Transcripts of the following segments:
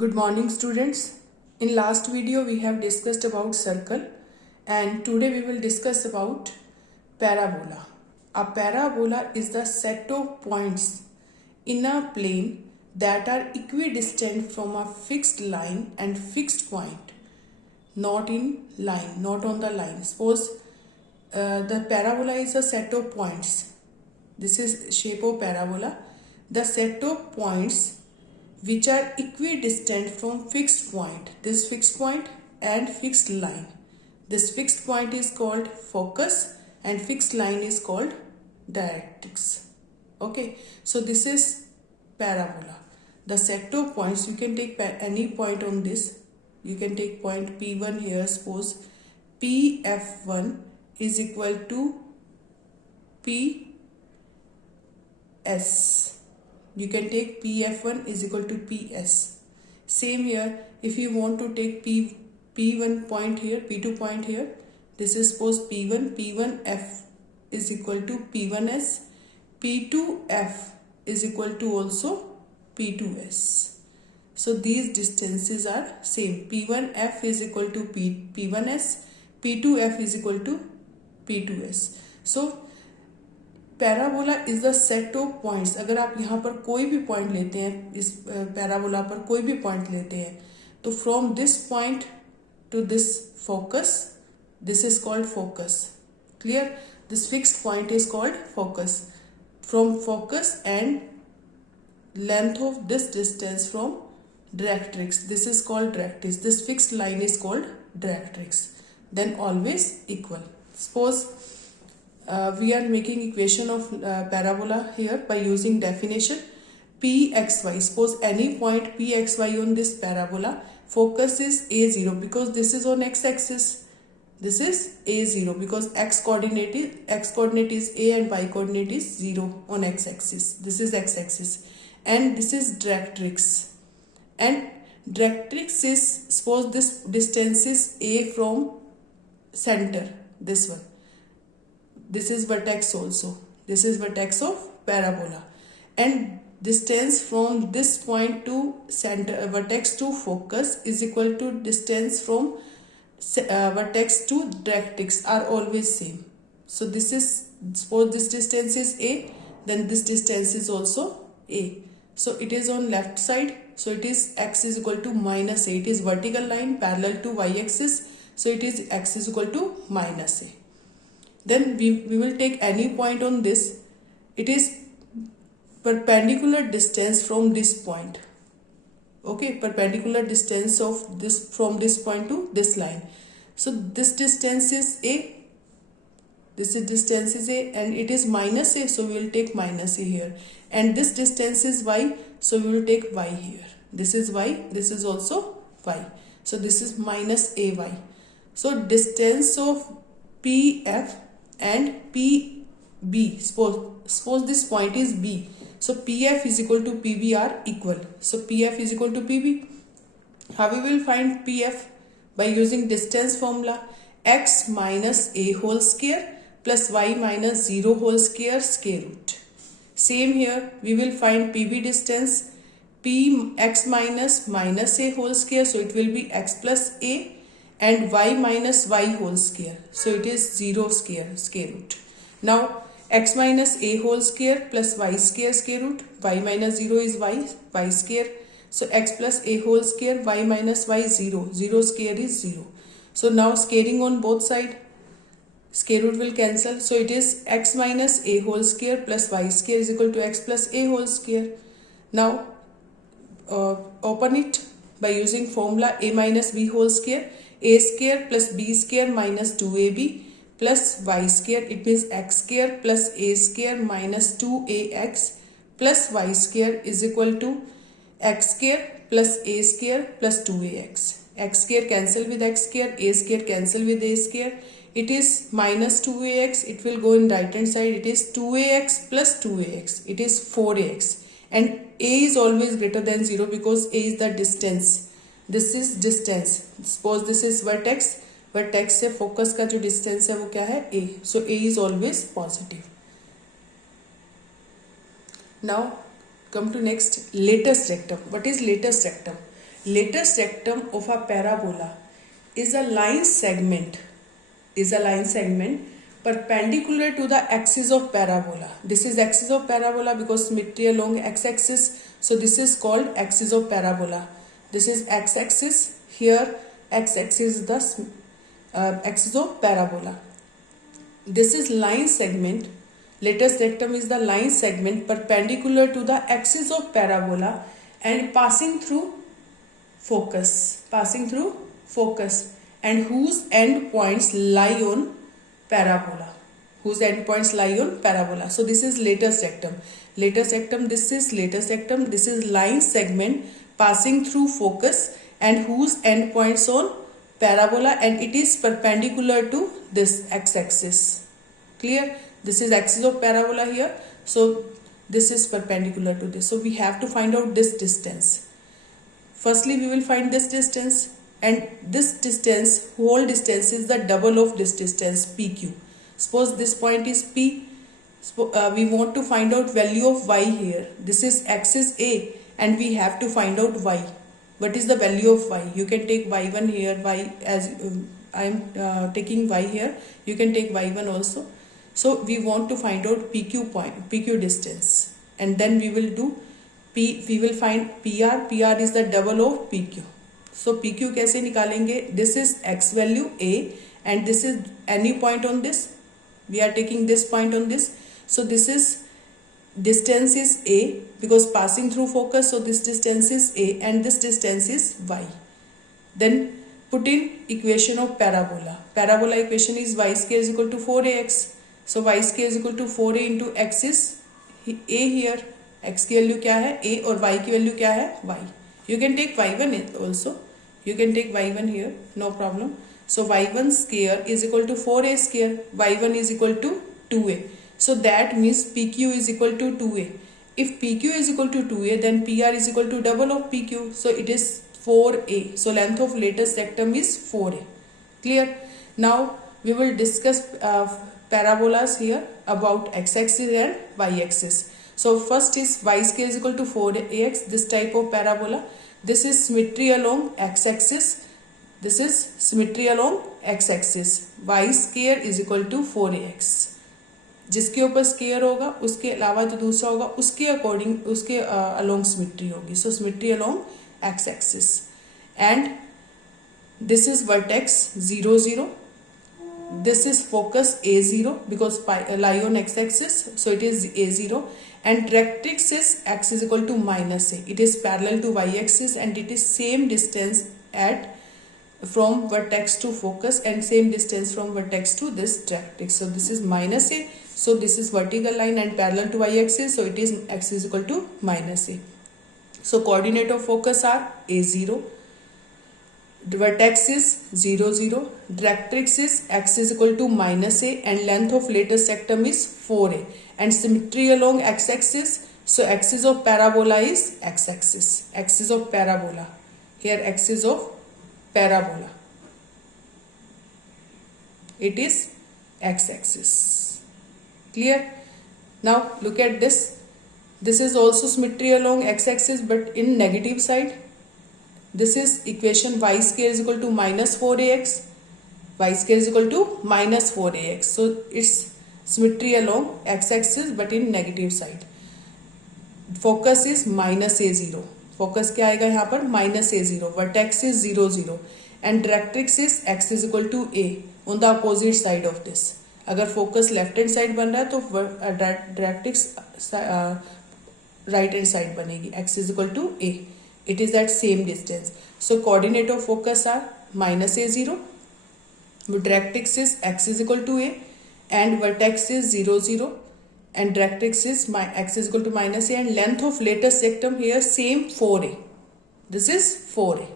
Good morning students. In last video we have discussed about circle and today we will discuss about parabola. A parabola is the set of points in a plane that are equidistant from a fixed line and fixed point, not on the line. Suppose the parabola is a set of points. This is shape of parabola. The set of points which are equidistant from fixed point, this fixed point and fixed line. This fixed point is called focus and fixed line is called directrix. Okay, so this is parabola. The set of points, you can take any point on this. You can take point P1 here. Suppose PF1 is equal to PS. You can take PF1 is equal to PS. Same here, if you want to take P1 point here, P2 point here, this is suppose P1, P1F is equal to P1S, P2F is equal to also P2S. So these distances are same. P1F is equal to P1S, P2F is equal to P2S. So parabola is the set of points. अगर आप यहाँ पर कोई भी point लेते हैं, इस parabola पर कोई भी पॉइंट लेते हैं, तो from this point to this focus, this is called focus. Clear? This fixed point is called focus. From focus and length of this distance from directrix, this is called directrix. This fixed line is called directrix. Then always equal. Suppose we are making equation of parabola here by using definition pxy. Suppose any point pxy on this parabola, focus is a0 because this is on x-axis. This is a0 because x coordinate is a and y coordinate is 0 on x-axis. This is x-axis and this is directrix. And directrix is, suppose this distance is a from center, this one. This is vertex also. This is vertex of parabola. And distance from this point to center, vertex to focus is equal to distance from vertex to directrix are always same. So this is, suppose this distance is a, then this distance is also a. So it is on left side. So it is x is equal to minus a. It is vertical line parallel to y-axis. So it is x is equal to minus a. Then we will take any point on this. It is perpendicular distance from this point. Okay, perpendicular distance of this from this point to this line. So this distance is a. This distance is a and it is minus a. So we will take minus a here. And this distance is y. So we will take y here. This is y. This is also y. So this is minus ay. So distance of PF and PB, suppose this point is B, so PF is equal to PB are equal. So PF is equal to PB. How we will find PF? By using distance formula, x minus a whole square plus y minus 0 whole square square root. Same here, we will find PB distance, x minus a whole square, so it will be x plus a, and y minus y whole square, so it is 0 square root. Now x minus a whole square plus y square square root, y minus 0 is y square, so x plus a whole square, y minus y 0 square is 0. So now squaring on both side, square root will cancel, so it is x minus a whole square plus y square is equal to x plus a whole square. Now open it by using formula a minus b whole square, a square plus b square minus 2ab plus y square, it means x square plus a square minus 2ax plus y square is equal to x square plus a square plus 2ax. X square cancel with x square, a square cancel with a square. It is minus 2ax, it will go in right hand side, it is 2ax plus 2ax, it is 4ax. And a is always greater than 0 because a is the distance. This is distance. Suppose this is vertex. Vertex से focus का जो distance है वो क्या है? A. So A is always positive. Now come to next, latest rectum. What is latest rectum? latest rectum of a parabola is a line segment perpendicular to the axis of parabola. This is axis of parabola because symmetry along x-axis. So this is called axis of parabola. This is x-axis. Here x-axis is the axis of parabola. This is line segment. Latest rectum is the line segment perpendicular to the axis of parabola and passing through focus and whose end points lie on parabola. So this is latest rectum. This is latest rectum. This is line segment passing through focus and whose end points on parabola, and it is perpendicular to this x-axis. Clear? This is axis of parabola here. So this is perpendicular to this. So we have to find out this distance. Firstly, we will find this distance, and this distance, whole distance, is the double of this distance, PQ. Suppose this point is P. We want to find out value of y here. This is axis A and we have to find out y. What is the value of y? You can take y1 here, y as I am taking y here. You can take y1 also. So we want to find out PQ distance, and then we will do P. We will find PR. PR is the double of PQ. So PQ कैसे निकालेंगे? This is x value A and this is any point on this. We are taking this point on this. So this is distance is A because passing through focus. So this distance is A and this distance is y. Then put in equation of parabola. Parabola equation is y square is equal to 4ax. So y square is equal to 4a into x is A here. X की value क्या है? A और y की value क्या है? Y. You can take y1 also. You can take y1 here, no problem. So y1 square is equal to 4a square. Y1 is equal to 2a. So that means PQ is equal to 2a. If PQ is equal to 2a, then PR is equal to double of PQ. So it is 4a. So length of latest rectum is 4a. Clear? Now we will discuss parabolas here about x-axis and y-axis. So first is y square is equal to 4ax, this type of parabola. This is symmetry along x-axis. This is symmetry along x-axis. Y square is equal to 4ax. जिसके ऊपर square होगा उसके अलावा जो दूसरा होगा उसके according उसके अलोंग सिमेट्री होगी. So symmetry along X axis and this is vertex 0 0. This is focus A0 because lie on x-axis, so it is A0, and directrix is x is equal to minus A. It is parallel to y-axis and it is same distance from vertex to focus and same distance from vertex to this directrix. So this is minus A. So this is vertical line and parallel to y-axis, so it is x is equal to minus A. So coordinate of focus are A0. Vertex is 0 0. Directrix is x is equal to minus a and length of latest rectum is 4a and symmetry along x-axis. So axis of parabola is x-axis. Axis of parabola. Here axis of parabola. It is x-axis. Clear? Now look at this. This is also symmetry along x-axis but in negative side. This is equation y square is equal to minus 4ax. Y square is equal to minus 4ax. So it's symmetry along x-axis but in negative side. Focus is minus a0. Focus क्या आएगा यहाँ पर? Minus a0. Vertex is 0 0. And directrix is x is equal to a on the opposite side of this. अगर focus left hand side बन रहा है तो directrix right hand side बनेगी. X is equal to a. It is at same distance. So coordinate of focus are minus a0. Directrix is x is equal to a and vertex is 0 0 and directrix is x is equal to minus a and length of latest rectum here same 4a. This is 4a.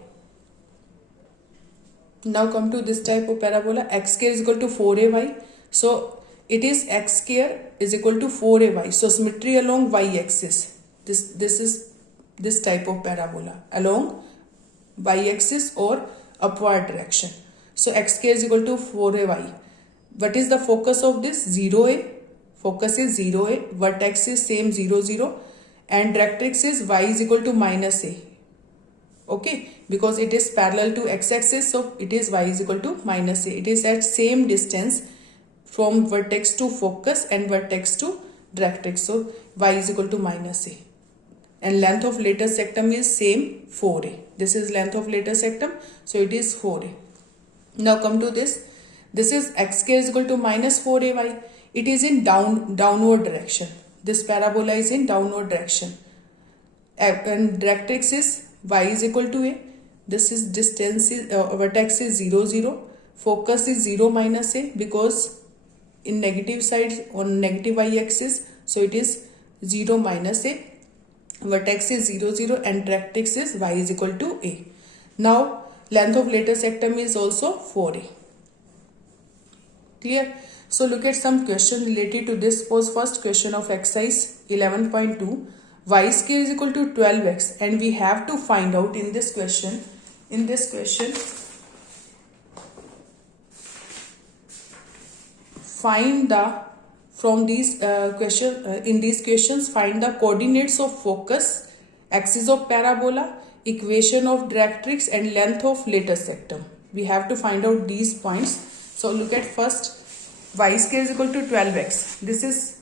Now come to this type of parabola. X square is equal to 4ay. So it is x square is equal to 4ay. So symmetry along y-axis. This is this type of parabola along y-axis or upward direction. So x square is equal to 4ay. What is the focus of this? 0a. Focus is 0a. Vertex is same 0 0 and directrix is y is equal to minus a. Okay, because it is parallel to x-axis, so it is y is equal to minus a. It is at same distance from vertex to focus and vertex to directrix, so y is equal to minus a. And length of latest sectum is same, 4a. This is length of latest sectum, so it is 4a. Now come to this. This is x square is equal to minus 4ay. It is in downward direction. This parabola is in downward direction. And directrix is y is equal to a. This is distance is vertex is 0 0. Focus is 0 minus a, because in negative side on negative y axis, so it is 0 minus a. Vertex is 0 0 and directrix is y is equal to a. Now length of latest sectum is also 4a. Clear? So look at some question related to this. Suppose first question of exercise 11.2. Y square is equal to 12x, and we have to find out in this question. Find the from these in these questions, find the coordinates of focus, axis of parabola, equation of directrix, and length of latest sectum. We have to find out these points. So look at first, y square is equal to 12x. This is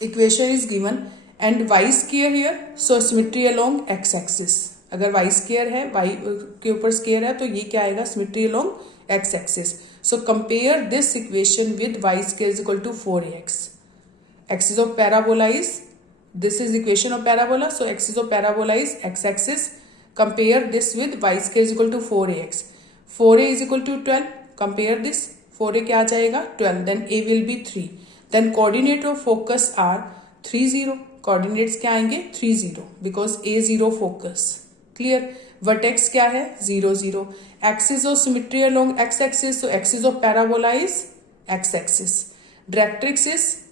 equation is given, and y square here, so symmetry along x axis. अगर y square है, y के ऊपर square है, तो ये क्या आएगा? Symmetry along x axis. So compare this equation with y square is equal to 4ax. Axis of parabola is, this is equation of parabola, so axis of parabola is x axis. Compare this with y square is equal to 4ax. 4a is equal to 12. Compare this. 4a क्या आ जाएगा? 12. Then a will be 3. Then coordinate of focus are 3 0. Coordinates क्या आएंगे? 3 0, because a 0 focus. Clear? Vertex क्या है? 0 0. Axis of symmetry along x axis, so axis of parabola is x axis. Directrix is,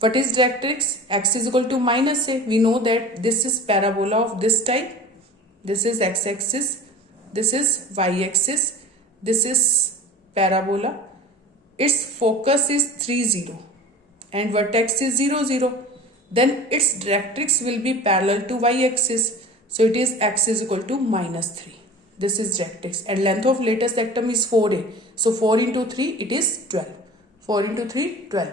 what is directrix? X is equal to minus a. We know that this is parabola of this type. This is x axis. This is y axis. This is parabola. Its focus is 3 0 and vertex is 0 0. Then its directrix will be parallel to y axis. So it is x is equal to minus 3. This is directrix. And length of latest sectum is 4a. So 4 into 3, it is 12. 4 into 3, 12.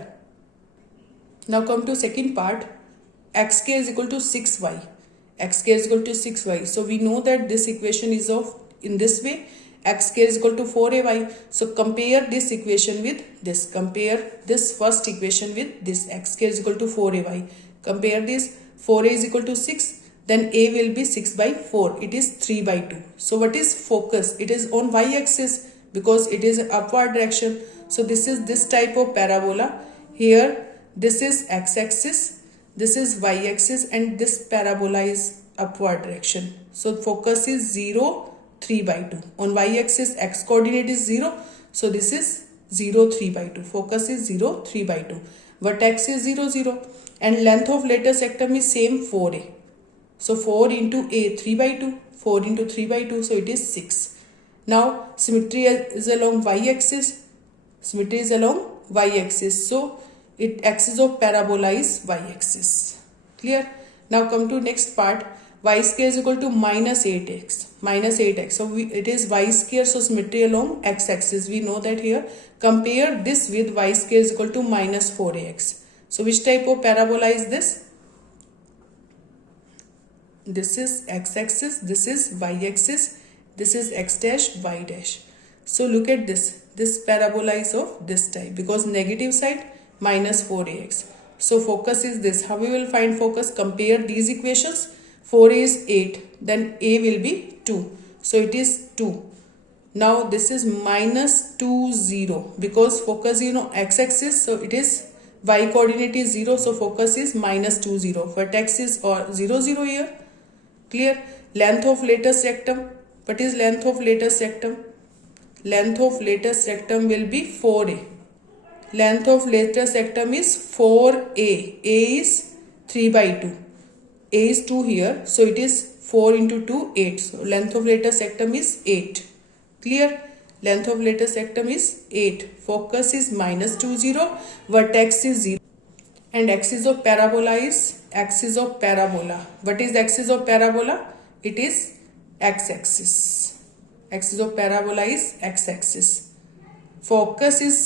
Now come to second part. X square is equal to 6y. X square is equal to 6y. So we know that this equation is of in this way. X square is equal to 4ay. So compare this equation with this. Compare this first equation with this. X square is equal to 4ay. Compare this. 4a is equal to 6. Then a will be 6 by 4. It is 3 by 2. So what is focus? It is on y axis, because it is upward direction. So this is this type of parabola. Here this is x axis. This is y axis, and this parabola is upward direction. So focus is 0, 3 by 2. On y axis x coordinate is 0. So this is 0, 3 by 2. Focus is 0, 3 by 2. Vertex is 0, 0. And length of latest sectum is same, 4a. So 4 into a, 3 by 2. 4 into 3 by 2. So it is 6. Now symmetry is along y axis. Symmetry is along y axis. So axis of parabola is y axis. Clear? Now come to next part. Y square is equal to minus 8x. Minus 8x. So it is y square. So symmetry along x axis. We know that here. Compare this with y square is equal to minus 4ax. So which type of parabola is this? This is x axis. This is y axis. This is x dash, y dash. So look at this. This parabola is of this type, because negative side minus 4ax. So focus is this. How we will find focus? Compare these equations. 4a is 8. Then a will be 2. So it is 2. Now this is minus 2 0, because focus x axis. So it is y coordinate is 0. So focus is minus 2 0. Vertex is 0 0 here. Clear? Length of latest sectum. What is length of latest sectum? Length of latest sectum will be 4a. Length of latest sectum is 4a. A is 3 by 2. A is 2 here. So it is 4 into 2, 8. So length of latest sectum is 8. Clear? Length of latest sectum is 8. Focus is minus 2 0. Vertex is 0. And axis of parabola is axis of parabola. What is axis of parabola? It is x-axis. Axis of parabola is x-axis. Focus is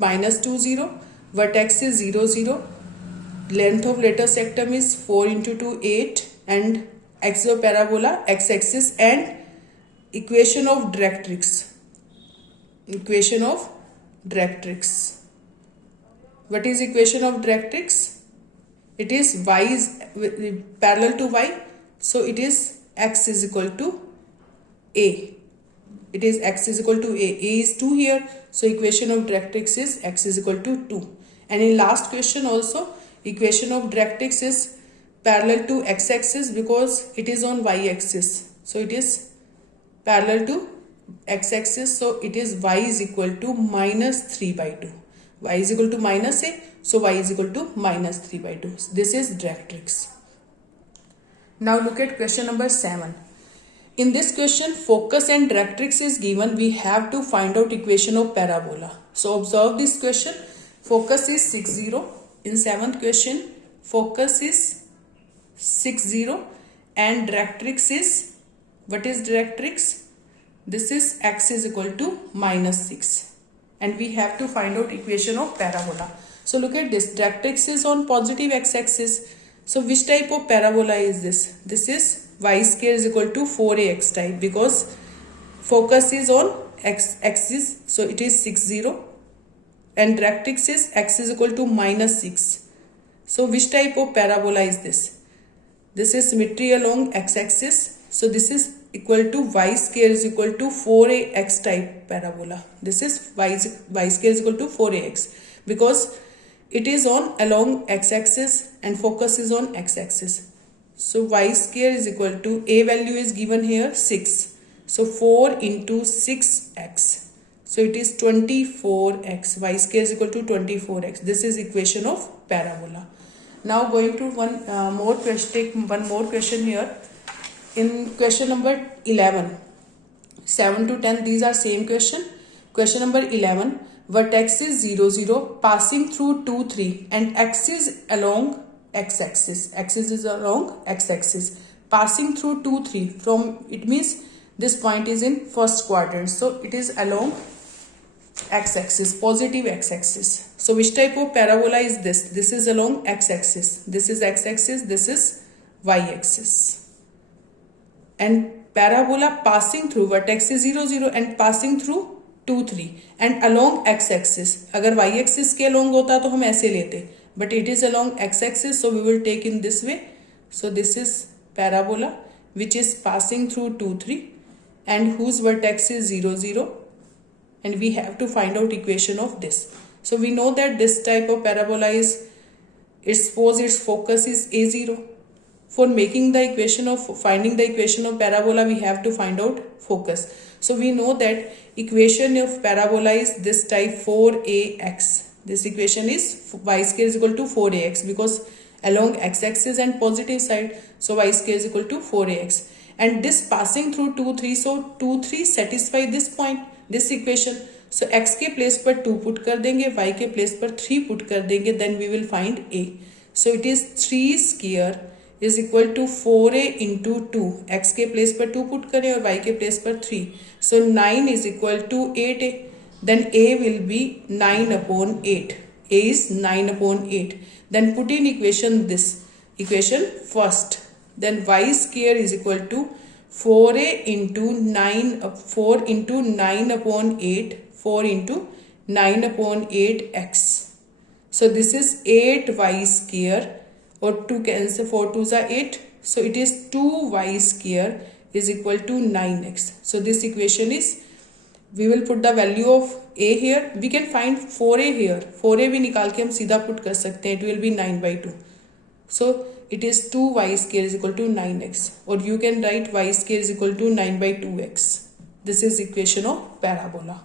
-2, 0. Vertex is 0, 0. Length of lateral sectum is 4 into 2, 8. And axis of parabola, x-axis. And equation of Directrix. Equation of Directrix. What is equation of Directrix? It is y is parallel to y. So it is x is equal to a. It is x is equal to a. A is 2 here. So equation of Directrix is x is equal to 2. And in last question also, equation of Directrix is parallel to x-axis because it is on y-axis. So it is parallel to x-axis. So it is y is equal to -3/2. Y is equal to minus a. So y is equal to -3/2. This is Directrix. Now look at question number 7. In this question, focus and Directrix is given. We have to find out equation of parabola. So observe this question. Focus is 6, 0. In 7th question, focus is 6, 0. And Directrix is, what is Directrix? This is x is equal to -6. And we have to find out equation of parabola. So look at this. Directrix is on positive x-axis. So which type of parabola is this? This is y square is equal to 4ax type because focus is on x-axis. So it is 6, 0. And Directrix is x is equal to -6. So which type of parabola is this? This is symmetry along x-axis. So this is equal to y square is equal to 4ax type parabola. This is y square is equal to 4ax because it is on along x-axis and focus is on x-axis. So y square is equal to, a value is given here 6. So 4 into 6x. So it is 24x. Y square is equal to 24x. This is equation of parabola. Now going to one more question here. In question number 11, 7 to 10, these are same question. Question number 11, vertex is 0, 0, passing through 2, 3, and x is along x-axis. Axis is along x-axis. Passing through 2, 3. From, it means this point is in first quadrant. So it is along x-axis, positive x-axis. So which type of parabola is this? This is along x-axis. This is x-axis. This is y-axis. And parabola passing through, vertex is 0, 0 and passing through 2, 3 and along x-axis. अगर y-axis के along होता तो हम ऐसे लेते, but it is along x-axis, so we will take in this way. So this is parabola which is passing through 2, 3 and whose vertex is 0, 0, and we have to find out equation of this. So we know that this type of parabola is, suppose its focus is a0. For making the equation of, finding the equation of parabola, we have to find out focus. So we know that equation of parabola is this type 4ax. This equation is y square is equal to 4ax because along x-axis and positive side. So y square is equal to 4ax. And this passing through 2, 3. So 2, 3 satisfy this point, this equation. So x के place पर 2 put कर देंगे, y के place पर 3 put कर देंगे, then we will find a. So it is 3 square is equal to 4a into 2. x के place पर 2 put करें और y के place पर 3. So 9 is equal to 8a. Then a will be 9 upon 8. A is 9 upon 8. Then put in equation this. Equation first. Then y square is equal to 4a into 9. 4 into 9 upon 8. 4 into 9 upon 8x. So this is 8y square. Or 2 cancel, 4 2s are 8. So it is 2y square is equal to 9x. So this equation is, we will put the value of a here. We can find 4a here. 4a भी निकाल के हम सीधा put कर सकते हैं. It will be 9/2. So it is 2y square is equal to 9x. Or you can write y square is equal to 9/2x. This is equation of parabola.